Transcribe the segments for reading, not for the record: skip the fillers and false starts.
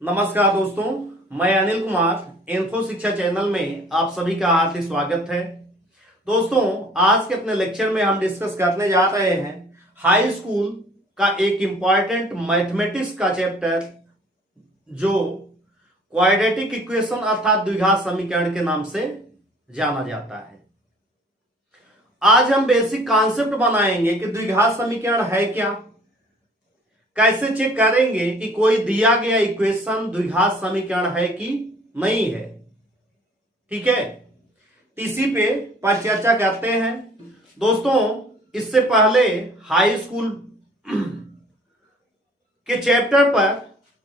नमस्कार दोस्तों, मैं अनिल कुमार इन्फो शिक्षा चैनल में आप सभी का हार्दिक स्वागत है। दोस्तों, आज के अपने लेक्चर में हम डिस्कस करने जा रहे हैं हाई स्कूल का एक इंपॉर्टेंट मैथमेटिक्स का चैप्टर जो क्वाड्रेटिक इक्वेशन अर्थात द्विघात समीकरण के नाम से जाना जाता है। आज हम बेसिक कॉन्सेप्ट बनाएंगे कि द्विघात समीकरण है क्या, कैसे चेक करेंगे कि कोई दिया गया इक्वेशन द्विघात समीकरण है कि नहीं है। ठीक है, इसी पर चर्चा करते हैं। दोस्तों, इससे पहले हाई स्कूल के चैप्टर पर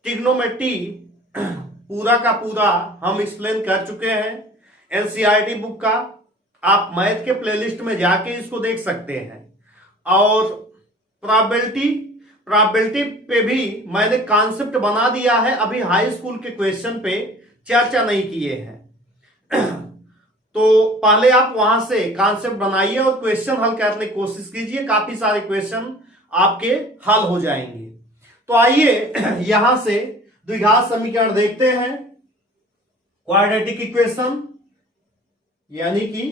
ट्रिग्नोमेट्री पूरा का पूरा हम एक्सप्लेन कर चुके हैं एनसीईआरटी बुक का। आप मैथ के प्लेलिस्ट में जाके इसको देख सकते हैं। और प्रोबेबिलिटी पे भी मैंने कॉन्सेप्ट बना दिया है। अभी हाई स्कूल के क्वेश्चन पे चर्चा नहीं किए हैं तो पहले आप वहां से कॉन्सेप्ट बनाइए और क्वेश्चन हल करने की कोशिश कीजिए। काफी सारे क्वेश्चन आपके हल हो जाएंगे। तो आइए यहां से द्विघात समीकरण देखते हैं। क्वाड्रेटिक इक्वेशन यानी कि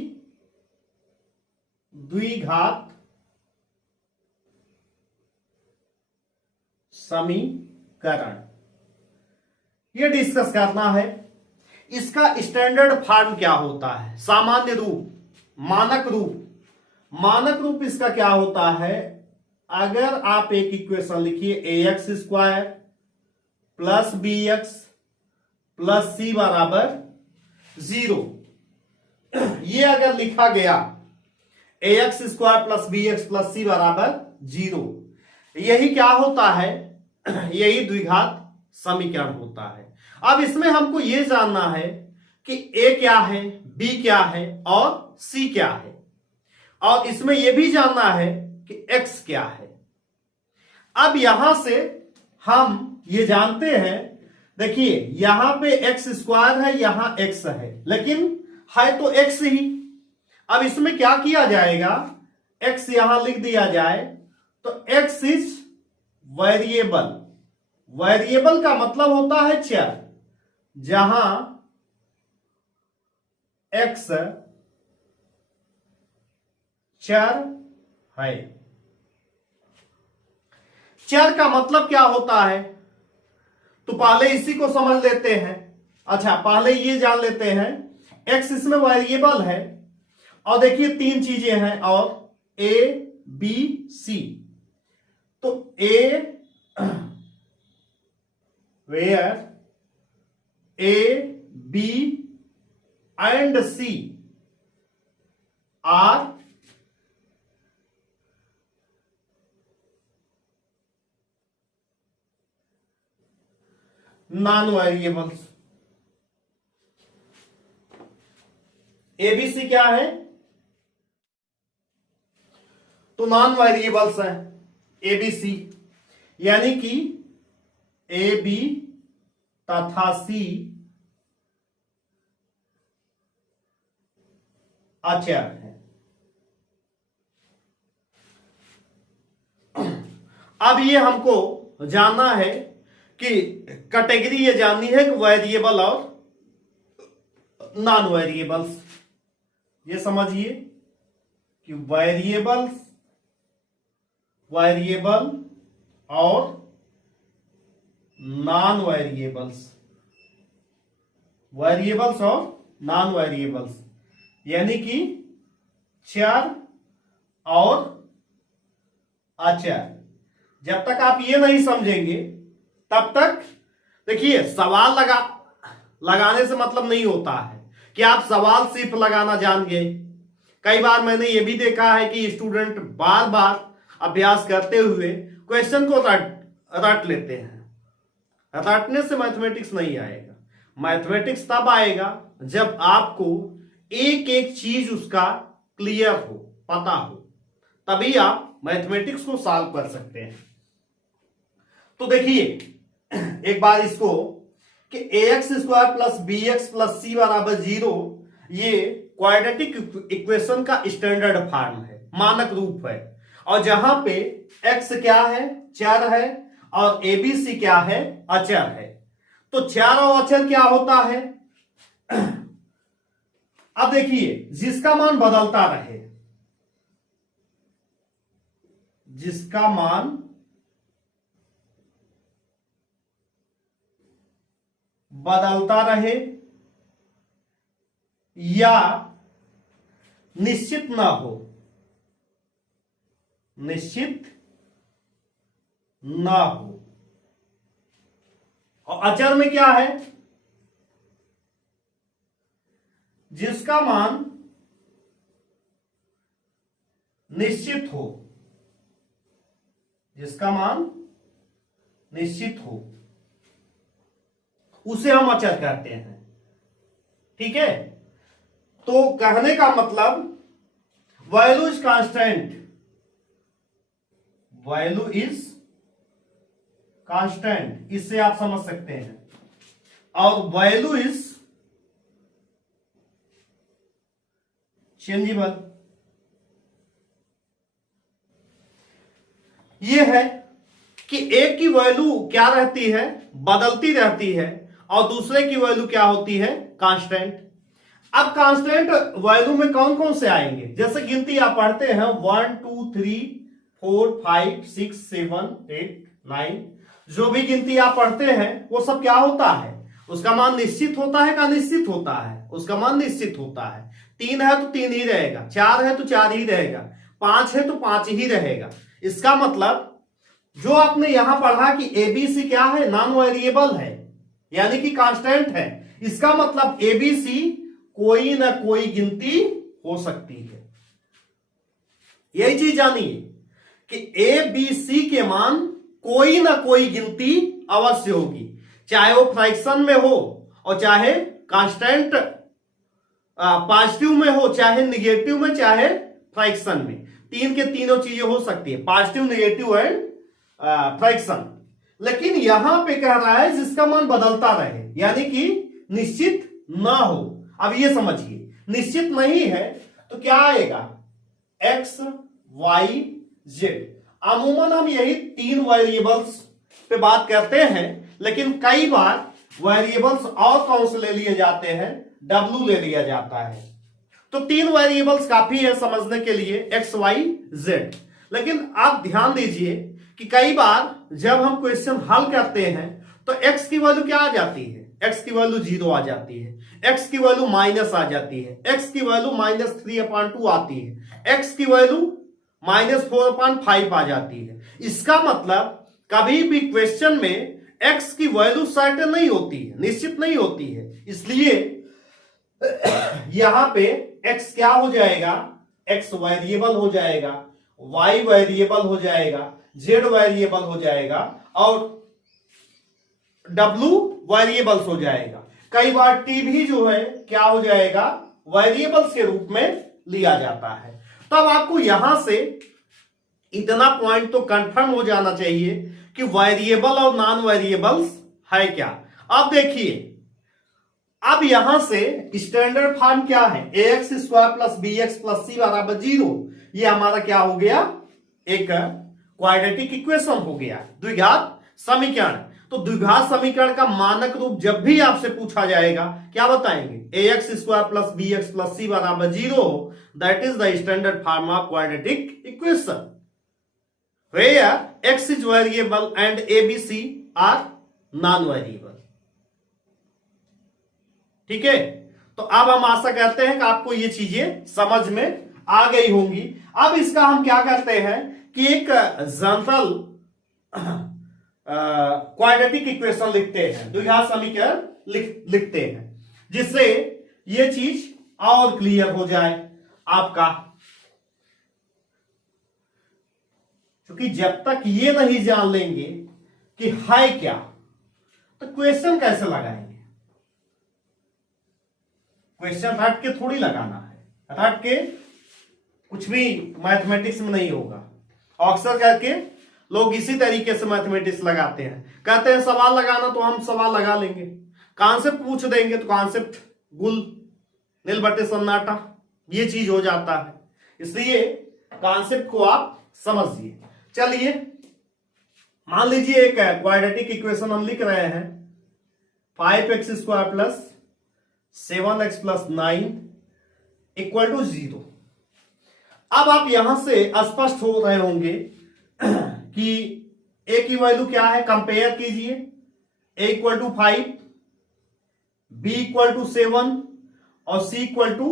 द्विघात समीकरण ये डिस्कस करना है। इसका स्टैंडर्ड फॉर्म क्या होता है, सामान्य रूप, मानक रूप इसका क्या होता है। अगर आप एक इक्वेशन लिखिए ax square plus B X plus C बराबर 0, ये अगर लिखा गया ax square plus B X plus C बराबर 0, यही क्या होता है, यही द्विघात समीकरण होता है। अब इसमें हमको यह जानना है कि a क्या है, b क्या है और c क्या है, और इसमें यह भी जानना है कि x क्या है। अब यहां से हम ये जानते हैं, देखिए यहां पे x स्क्वायर है, यहां x है, लेकिन है तो x ही। अब इसमें क्या किया जाएगा, x यहां लिख दिया जाए तो x इज वेरिएबल का मतलब होता है चर, जहां x चर है। चर का मतलब क्या होता है, तो पहले इसी को समझ लेते हैं। अच्छा, पहले ये जान लेते हैं x इसमें वेरिएबल है, और देखिए तीन चीजें हैं और a b c। तो a where a b and c are non variables. ABC क्या है, तो नॉन वेरिएबल्स है एबीसी, यानी कि ए बी तथा सी अचर है। अब ये हमको जानना है कि कैटेगरी ये जाननी है कि वेरिएबल और नॉन वेरिएबल्स। ये समझिए कि वेरिएबल और नॉन वेरिएबल्स, और नॉन वेरिएबल्स यानी कि चर और अचर। जब तक आप ये नहीं समझेंगे तब तक देखिए सवाल लगाने से मतलब नहीं होता है कि आप सवाल सिर्फ लगाना जान गए। कई बार मैंने ये भी देखा है कि स्टूडेंट बार बार अभ्यास करते हुए क्वेश्चन को रट लेते हैं। रटने से मैथमेटिक्स नहीं आएगा। मैथमेटिक्स तब आएगा जब आपको एक एक चीज उसका क्लियर हो, पता हो, तभी आप मैथमेटिक्स को सॉल्व कर सकते हैं। तो देखिए एक बार इसको कि ax square plus B X plus C बराबर 0, ये क्वाड्रेटिक इक्वेशन का स्टैंडर्ड फॉर्म है, मानक रूप है। और जहां पे x क्या है, चर है, और एबीसी क्या है, अचर है। तो चारों अचर क्या होता है? अब देखिए, जिसका मान बदलता रहे, जिसका मान बदलता रहे या निश्चित ना हो, निश्चित ना हो। और अचर में क्या है? जिसका मान निश्चित हो, जिसका मान निश्चित हो, उसे हम अचर कहते हैं। ठीक है, तो कहने का मतलब value is constant, value is constant, इससे आप समझ सकते हैं। और वैल्यू इज चेंजेबल, ये है कि एक की वैल्यू क्या रहती है? बदलती रहती है, और दूसरे की वैल्यू क्या होती है? कांस्टेंट। अब कांस्टेंट वैल्यू में कौन कौन से आएंगे? जैसे गिनती आप पढ़ते हैं 1 2 3 4 5 6 7 8 9, जो भी गिनती आप पढ़ते हैं वो सब क्या होता है? उसका मान निश्चित होता है का निश्चित होता है? उसका मान निश्चित होता है। 3 है तो 3 ही रहेगा, 4 है तो 4 ही रहेगा, 5 है तो 5 ही रहेगा। इसका मतलब जो आपने यहां पढ़ा कि एबीसी क्या है? नॉन वेरिएबल है, यानी कि कांस्टेंट है। इसका मतलब एबीसी कोई ना कोई गिनती हो सकती है। यही चीज जानिए कि एबीसी के मान कोई ना कोई गिनती अवश्य होगी, चाहे वो फ्रैक्शन में हो और चाहे कांस्टेंट पॉजिटिव में हो, चाहे निगेटिव में, चाहे फ्रैक्शन में। तीन के तीनों चीजें हो सकती है, पॉजिटिव, निगेटिव एंड फ्रैक्शन। लेकिन यहां पे कह रहा है जिसका मान बदलता रहे, यानी कि निश्चित ना हो। अब ये समझिए, निश्चित नहीं है तो क्या आएगा? X y z. अमूमन हम यही 3 वेरिएबल्स पे बात करते हैं, लेकिन कई बार वेरिएबल्स और कौन से ले लिए जाते हैं? डब्ल्यू ले लिया जाता है। तो 3 वेरिएबल्स काफी है समझने के लिए, एक्स वाई जेड। लेकिन आप ध्यान दीजिए कि कई बार जब हम क्वेश्चन हल करते हैं तो x की वैल्यू क्या आ जाती है? x की वैल्यू 0 आ जाती है, x की वैल्यू माइनस आ जाती है, x की वैल्यू -3/2 आती है, x की वैल्यू -4/5 आ जाती है। इसका मतलब कभी भी क्वेश्चन में x की वैल्यू सर्टेन नहीं होती है, निश्चित नहीं होती है। इसलिए यहां पे x क्या हो जाएगा? x वेरिएबल हो जाएगा, y वेरिएबल हो जाएगा, z वेरिएबल हो जाएगा और w वेरिएबल्स हो जाएगा। कई बार t भी जो है क्या हो जाएगा? वेरिएबल्स के रूप में लिया जाता है। तो अब आपको यहां से इतना पॉइंट तो कंफर्म हो जाना चाहिए कि वेरिएबल और नॉन वेरिएबल्स है क्या। अब देखिए, अब यहां से स्टैंडर्ड फॉर्म क्या है? ax square plus bx plus c बराबर 0। ये हमारा क्या हो गया? एक क्वाड्रेटिक इक्वेशन हो गया, द्विघात समीकरण। तो द्विघात समीकरण का मानक रूप जब भी आपसे पूछा जाएगा, क्या बताएंगे? ax square plus bx plus c बराबर 0, that is the standard form of quadratic equation where x is variable and abc are non variable। ठीक है, तो अब हम आशा करते हैं कि आपको ये चीजें समझ में आ गई होंगी। अब इसका हम क्या करते हैं कि एक जनरल क्वाड्रेटिक इक्वेशन लिखते हैं, द्विघात समीकरण लिखते हैं, जिससे ये चीज और क्लियर हो जाए आपका। क्योंकि जब तक ये नहीं जान लेंगे कि है क्या, तो क्वेश्चन कैसे लगाएंगे? क्वेश्चन रट के थोड़ी लगाना है, रट के कुछ भी मैथमेटिक्स में नहीं होगा। अक्सर करके लोग इसी तरीके से मैथमेटिक्स लगाते हैं, कहते हैं सवाल लगाना तो हम सवाल लगा लेंगे, कॉन्सेप्ट पूछ देंगे तो कॉन्सेप्ट गुल नील बटे सन्नाटा, ये चीज हो जाता है। इसलिए कॉन्सेप्ट को आप समझिए। चलिए, मान लीजिए एक क्वाड्रेटिक इक्वेशन हम लिख रहे हैं 5x² plus 7x plus 9 equal to 0। अब आप यहां से स्पष्ट हो रहे होंगे कि a की वैल्यू क्या है, कंपेयर कीजिए। a equal to 5, b equal to 7 और c इक्वल टू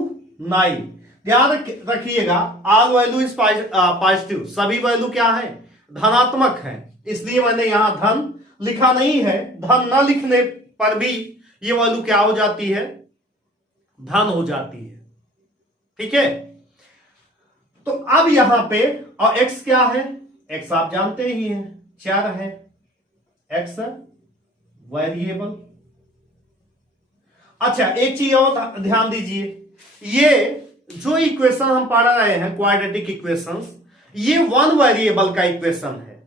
9। ध्यान रखिएगा, ऑल वैल्यू इज पॉजिटिव, सभी वैल्यू क्या है, धनात्मक है, इसलिए मैंने यहां धन लिखा नहीं है। धन न लिखने पर भी ये वैल्यू क्या हो जाती है, धन हो जाती है। ठीक है, तो अब यहां पे और x क्या है, x आप जानते ही हैं, चर है, x वेरिएबल। अच्छा, एक चीज और ध्यान दीजिए, ये जो इक्वेशन हम पढ़ रहे हैं क्वाड्रेटिक इक्वेशंस, ये वन वेरिएबल का इक्वेशन है,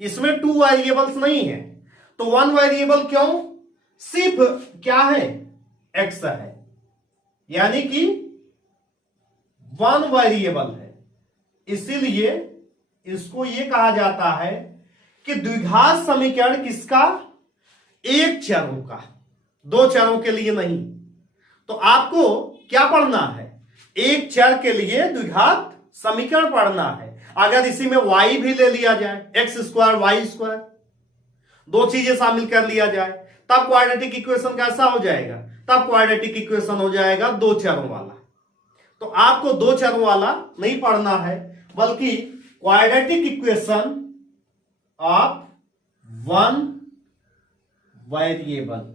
इसमें टू वेरिएबल्स नहीं है। तो वन वेरिएबल क्यों, सिर्फ क्या है, x है, यानी कि वन वेरिएबल है, इसीलिए इसको यह कहा जाता है कि द्विघात समीकरण किसका, एक चरों का, दो चरों के लिए नहीं। तो आपको क्या पढ़ना है, एक चर के लिए द्विघात समीकरण पढ़ना है। अगर इसी में y भी ले लिया जाए, x² y², दो चीजें शामिल कर लिया जाए, तब क्वाड्रेटिक इक्वेशन कैसा हो जाएगा, तब क्वाड्रेटिक इक्वेशन हो जाएगा दो चरों वाला। तो आपको दो चरों वाला नहीं पढ़ना है, बल्कि quadratic equation of one variable,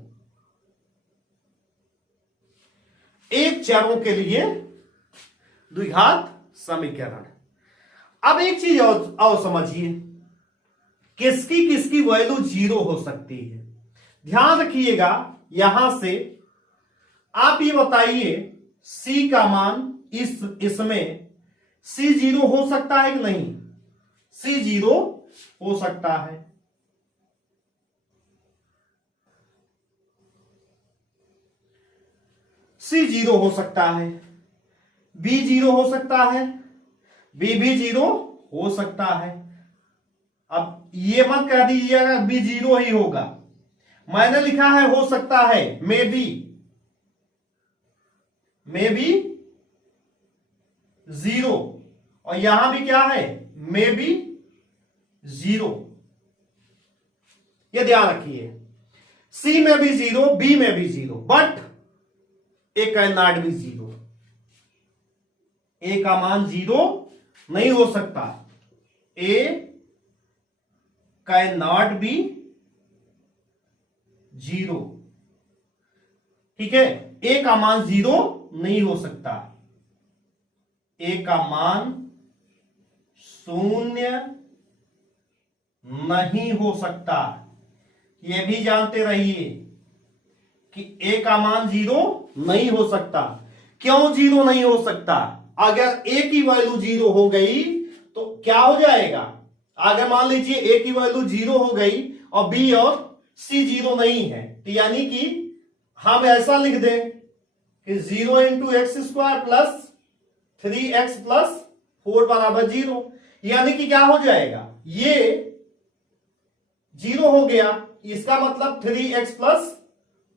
एक चरों के लिए द्विघात समीकरण। अब एक चीज और समझिए, किसकी किसकी वैल्यू 0 हो सकती है। ध्यान रखिएगा, यहां से आप ये बताइए c का मान इसमें c 0 हो सकता है कि नहीं, c 0 हो सकता है। c 0 हो सकता है, b 0 हो सकता है, b भी 0 हो सकता है। अब ये मत कह दीजिएगा b 0 ही होगा, मैंने लिखा है हो सकता है, मे बी 0, और यहां भी क्या है, मे बी 0। ये ध्यान रखिए, c में भी 0, b में भी 0, but a can not be 0, a का मान 0 नहीं हो सकता, a कैन नॉट बी 0। ठीक है, a का मान 0 नहीं हो सकता, a का मान 0 नहीं हो सकता। यह भी जानते रहिए कि a का मान 0 नहीं हो सकता। क्यों 0 नहीं हो सकता, अगर a की वैल्यू 0 हो गई तो क्या हो जाएगा, अगर मान लीजिए a की वैल्यू 0 हो गई और b और c 0 नहीं है, तो यानी कि हम ऐसा लिख दें कि 0 into x² plus 3x plus 4 बराबर 0, यानी कि क्या हो जाएगा, ये 0 हो गया, इसका मतलब 3x प्लस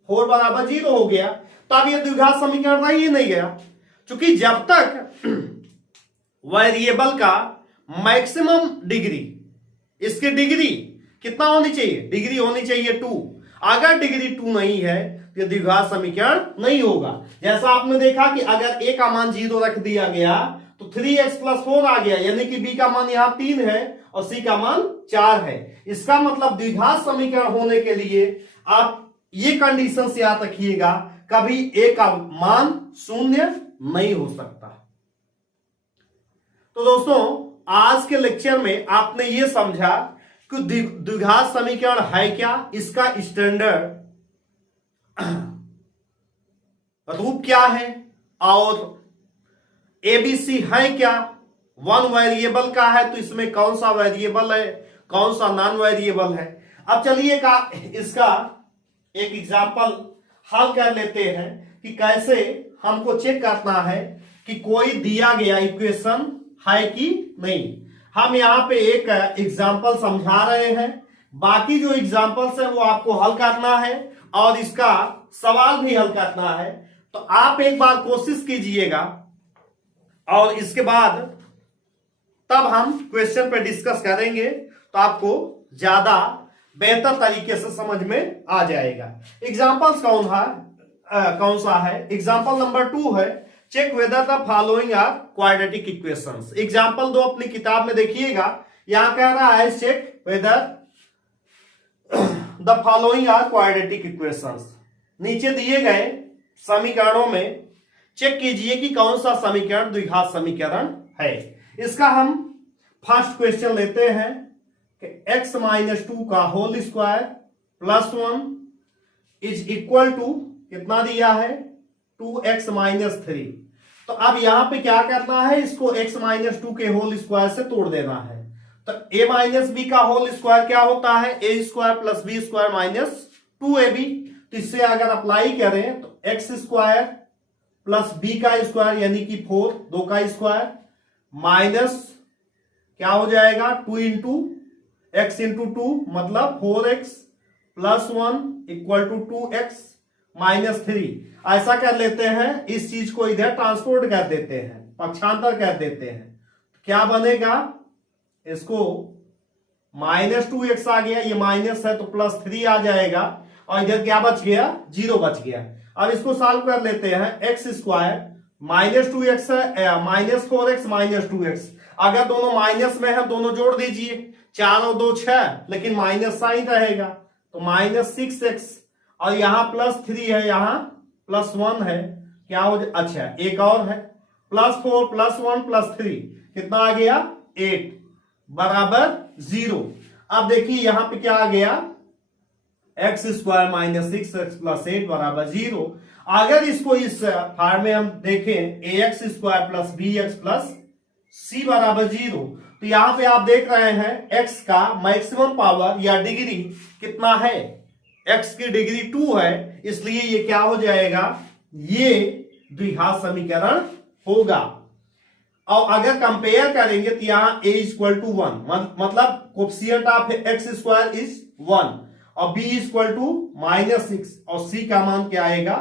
4 बराबर 0 हो गया। तब ये द्विघात समीकरण रह ही नहीं गया, क्योंकि जब तक वेरिएबल का मैक्सिमम डिग्री, इसकी डिग्री कितना होनी चाहिए, डिग्री होनी चाहिए 2, अगर डिग्री 2 नहीं है तो द्विघात समीकरण नहीं होगा। जैसा आपने देखा कि अगर a का मान 0 रख दिया गया तो 3x प्लस 4 आ गया, यानी कि b का मान यहां 3 है और c का मान 4 है। इसका मतलब द्विघात समीकरण होने के लिए आप ये कंडीशन से याद रखिएगा, कभी a का मान 0 नहीं हो सकता। तो दोस्तों, आज के लेक्चर में आपने ये समझा कि द्विघात समीकरण है क्या, इसका स्टैंडर्ड रूप क्या है, और एबीसी है क्या, वन वेरिएबल का है तो इसमें कौन सा वेरिएबल है, कौन सा नॉन वेरिएबल है। अब चलिए इसका एक एग्जांपल हल कर लेते हैं कि कैसे हमको चेक करना है कि कोई दिया गया इक्वेशन है कि नहीं। हम यहां पे एक एग्जांपल समझा रहे हैं, बाकी जो एग्जांपल्स है वो आपको हल करना है, और इसका सवाल भी हल करना है। तो आप एक बार कोशिश कीजिएगा और इसके बाद तब हम क्वेश्चन पे डिस्कस करेंगे, तो आपको ज्यादा बेहतर तरीके से समझ में आ जाएगा। एग्जांपल्स कौन सा है? एग्जांपल नंबर 2 है, check whether the following are quadratic equations. Example 2 अपनी किताब में देखिएगा, यहां कह रहा है check whether the following are quadratic equations. नीचे दिए गए समीकरणों में चेक कीजिए कि कौन सा समीकरण द्विघात समीकरण है। इसका हम फर्स्ट क्वेश्चन लेते हैं कि x - 2 का whole square plus 1 is equal to कितना दिया है? 2x - 3। तो अब यहां पे क्या करना है, इसको x - 2 के होल स्क्वायर से तोड़ देना है। तो a - b का होल स्क्वायर क्या होता है? a square plus b square minus 2ab। तो इससे अगर अप्लाई करें तो x स्क्वायर प्लस b का स्क्वायर यानी कि 4, 2 का स्क्वायर माइनस क्या हो जाएगा? 2 इंटू x इंटू 2 मतलब 4x plus 1 equal to 2x minus 3। ऐसा कर लेते हैं, इस चीज को इधर ट्रांसपोर्ट कर देते हैं, पक्षांतर कर देते हैं। क्या बनेगा? इसको -2x आ गया, ये माइनस है तो प्लस 3 आ जाएगा, और इधर क्या बच गया? 0 बच गया। अब इसको सॉल्व कर लेते हैं, एक्स स्क्वायर -2x है -4x माइनस 2x। अगर दोनों माइनस में है दोनों जोड़ दीजिए, 4 और 2 6, लेकिन माइनस साइन रहेगा तो -6x, और यहां +3 है, यहां +1 है, क्या हो अच्छा एक और है +4 +1 +3 कितना आ गया? 8 बराबर 0। अब देखिए यहां पे क्या आ गया? x स्क्वायर -6x प्लस 8 बराबर 0। अगर इसको इस फार्म में हम देखें ax square plus bx plus c बराबर 0, तो यहां पे आप देख रहे हैं x का मैक्सिमम पावर या डिग्री कितना है? x की डिग्री 2 है, इसलिए ये क्या हो जाएगा? ये द्विघात समीकरण होगा। और अगर कंपेयर करेंगे तो यहां a इक्वल टू 1 मतलब coefficient of x square is 1 और b इक्वल टू -6 और c का मान क्या आएगा?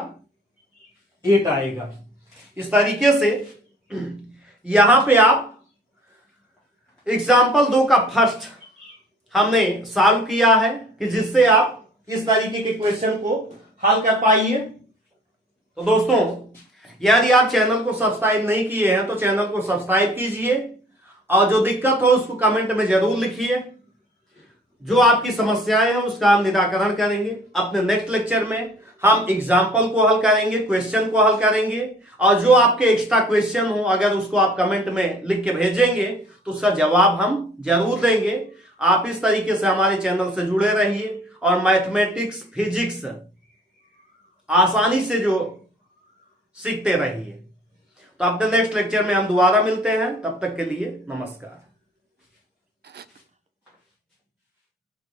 8 आएगा। इस तरीके से यहां पे आप एग्जाम्पल 2 का फर्स्ट हमने सॉल्व किया है कि जिससे आप इस तरीके के क्वेश्चन को हल कर पाइए। तो दोस्तों, यदि आप चैनल को सब्सक्राइब नहीं किए हैं तो चैनल को सब्सक्राइब कीजिए, और जो दिक्कत हो उसको कमेंट में जरूर लिखिए। जो आपकी समस्याएं हैं उसका हम निराकरण करेंगे। अपने नेक्स्ट लेक्चर में हम एग्जाम्पल को हल करेंगे, क्वेश्चन को हल करेंगे, और जो आपके एक्स्ट्रा क्वेश्चन हो अगर उसको आप कमेंट में लिख के भेजेंगे तो उसका जवाब हम जरूर देंगे। आप इस तरीके से हमारे चैनल से जुड़े रहिए और मैथमेटिक्स फिजिक्स आसानी से जो सीखते रहिए। तो अपने नेक्स्ट लेक्चर में हम दोबारा मिलते हैं, तब तक के लिए नमस्कार।